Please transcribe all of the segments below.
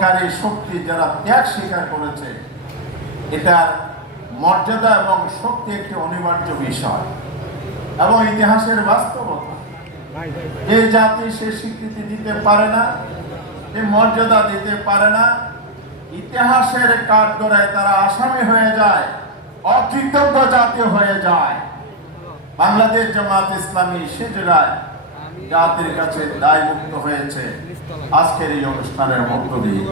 কারী শক্তি যারা ত্যাগ স্বীকার করেছে, এটার মর্যাদা এবং শক্তি একটি অনিবার্য বিষয়। এবং ইতিহাসের বাস্তবতা, যে জাতি সে স্বীকৃতি দিতে পারে না যে মর্যাদা দিতে পারে না, ইতিহাসের কাঠগড়ায় তারা আসামি হয়ে যায়, অকৃতজ্ঞ জাতি হয়ে যায়। বাংলাদেশ জামাত ইসলামী সেজরায় জাতির কাছে দায়মুক্ত হয়েছে। আজকের এই অনুষ্ঠানের মধ্য দিয়ে।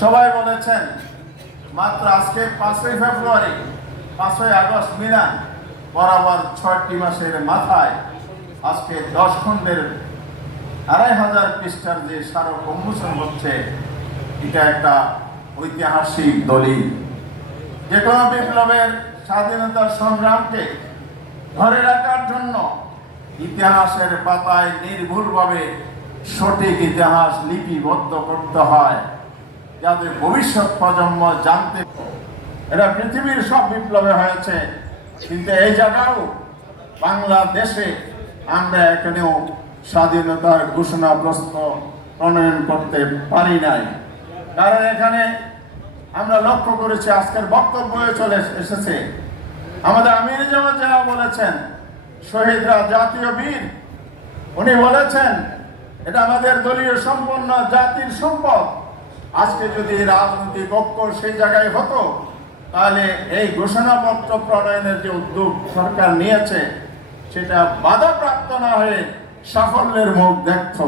সবাই বলেছেন, মাত্র আজকে পাঁচই ফেব্রুয়ারি, পাঁচই আগস্ট মিলান বরাবর ছয়টি মাসের মাথায় আজকে দশ খণ্ডের আড়াই হাজার পৃষ্ঠার যে স্মারক উন্মোচন হচ্ছে, এটা একটা ঐতিহাসিক দলিল। যে কোনো বিপ্লবের স্বাধীনতার সংগ্রামকে ধরে রাখার জন্য ইতিহাসের পাতায় নির্ভুলভাবে সঠিক ইতিহাস লিপিবদ্ধ করতে হয় যাতে ভবিষ্যৎ প্রজন্ম জানতে এটা পৃথিবীর সব বিপ্লবে হয়েছে, কিন্তু এই জায়গাও বাংলাদেশে আমরা এখানেও স্বাধীনতার ঘোষণা প্রস্তাব প্রণয়ন করতে পারি নাই। কারণ এখানে আমরা লক্ষ্য করেছি, আজকের বক্তব্য চলে এসেছে। আমাদের আমির যারা বলেছেন, শহীদরা জাতীয় বীর, উনি বলেছেন এটা আমাদের দলীয় সম্পন্ন জাতির সম্পদ। আজকে যদি রাজনৈতিক ঐক্য সেই জায়গায় হতো, তাহলে এই ঘোষণাপত্র প্রণয়নের যে উদ্যোগ সরকার নিয়েছে, সেটা বাধাপ্রাপ্ত না হয়ে সাফল্যের মুখ দেখত।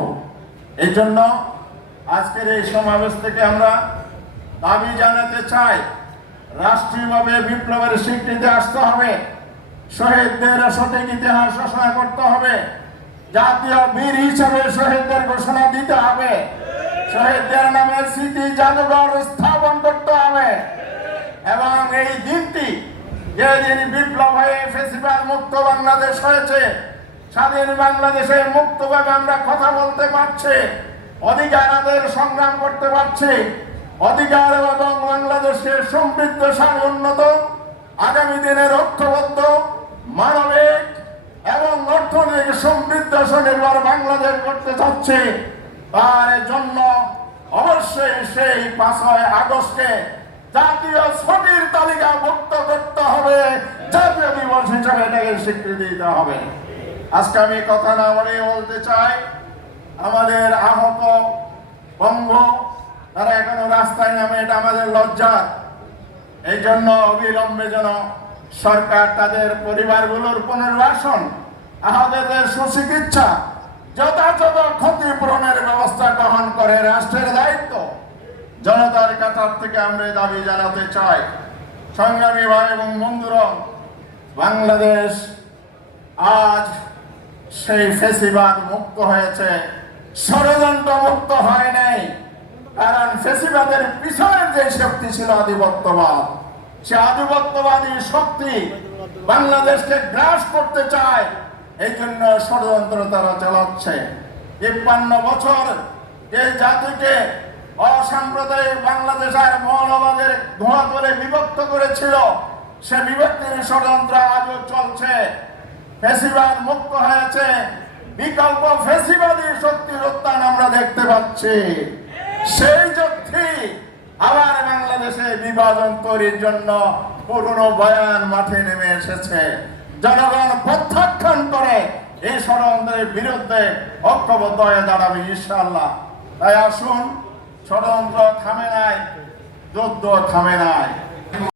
এই জন্য আজকের এই সমাবেশ থেকে আমরা দাবি জানাতে চাই, রাষ্ট্রীয়ভাবে বিপ্লবের স্বীকৃতি আসতে হবে, শহীদদের সঠিক ইতিহাস রচনা করতে হবে জাতীয় বীর হিসেবে শহীদদের ঘোষণা দিতে হবে। শহীদদের নামে স্মৃতি জাদুঘর স্থাপন করতে হবে। এবং এই দিনটি যেদিন বিপ্লব হয়ে ফেসিবাল মুক্ত বাংলাদেশ হয়েছে, স্বাধীন বাংলাদেশে মুক্তভাবে আমরা কথা বলতে পারছি অধিকার আদায়ের সংগ্রাম করতে পারছি, অধিকার এবং বাংলাদেশের সমৃদ্ধশালী উন্নত, আগামী দিনের ঐক্যবদ্ধ, মানবিক অর্থনৈতিক সমৃদ্ধ স্বনির্ভর বাংলাদেশ করতে চাচ্ছে, তার জন্য অবশ্যই সেই পাঁচই আগস্টে জাতীয় ছুটির তালিকা মুক্ত করতে হবে, জাতীয় দিবস হিসাবে এটাকে স্বীকৃতি দিতে হবে। আজকে আমি কথা না বলে বলতে চাই, আমাদের আহত বঙ্গ, তারা এখনও রাস্তায় নামে, এটা আমাদের লজ্জা এই জন্য অবিলম্বে যেন সরকার তাদের পরিবারগুলোর পুনর্বাসন আহতদের সুচিকিৎসা যথাযথ ক্ষতিপূরণের ব্যবস্থা গ্রহণ করে রাষ্ট্রের দায়িত্ব। জনতার কাতার থেকে আমরা দাবি জানাতে চাই। সংগ্রামী ভাই এবং বন্ধুরা, বাংলাদেশ আজ সেই ফেসিবাদ মুক্ত হয়েছে। ষড়যন্ত্র মুক্ত হয় নাই, কারণ ফেসিবাদের পিছনের যে শক্তি ছিল আধিপত্যবাদ, সে আধিপত্যবাদী শক্তি বাংলাদেশকে গ্রাস করতে চায়। এই জন্য ষড়যন্ত্র তারা চালাচ্ছে। তিপ্পান্ন বছর যে জাতিকে অসাম্প্রদায়িক মৌলবাদের ধোঁয়া করে বিভক্ত করেছিল। সে বিভক্তির ষড়যন্ত্র আজও চলছে। ফেসিবাদ মুক্ত হয়েছে। বিকল্প ফেসিবাদী শক্তির উত্থান আমরা দেখতে পাচ্ছি। সেই যুক্তি আবার বাংলাদেশে বিভাজন তৈরির জন্য পুরনো বয়ান মাঠে নেমে এসেছে। জনগণ প্রত্যাখ্যান করে এই ষড়যন্ত্রের বিরুদ্ধে ঐক্যবদ্ধ হয়ে দাঁড়াবে ইনশাল্লাহ তাই আসুন, ষড়যন্ত্র থামে নাই, যুদ্ধ থামে নাই।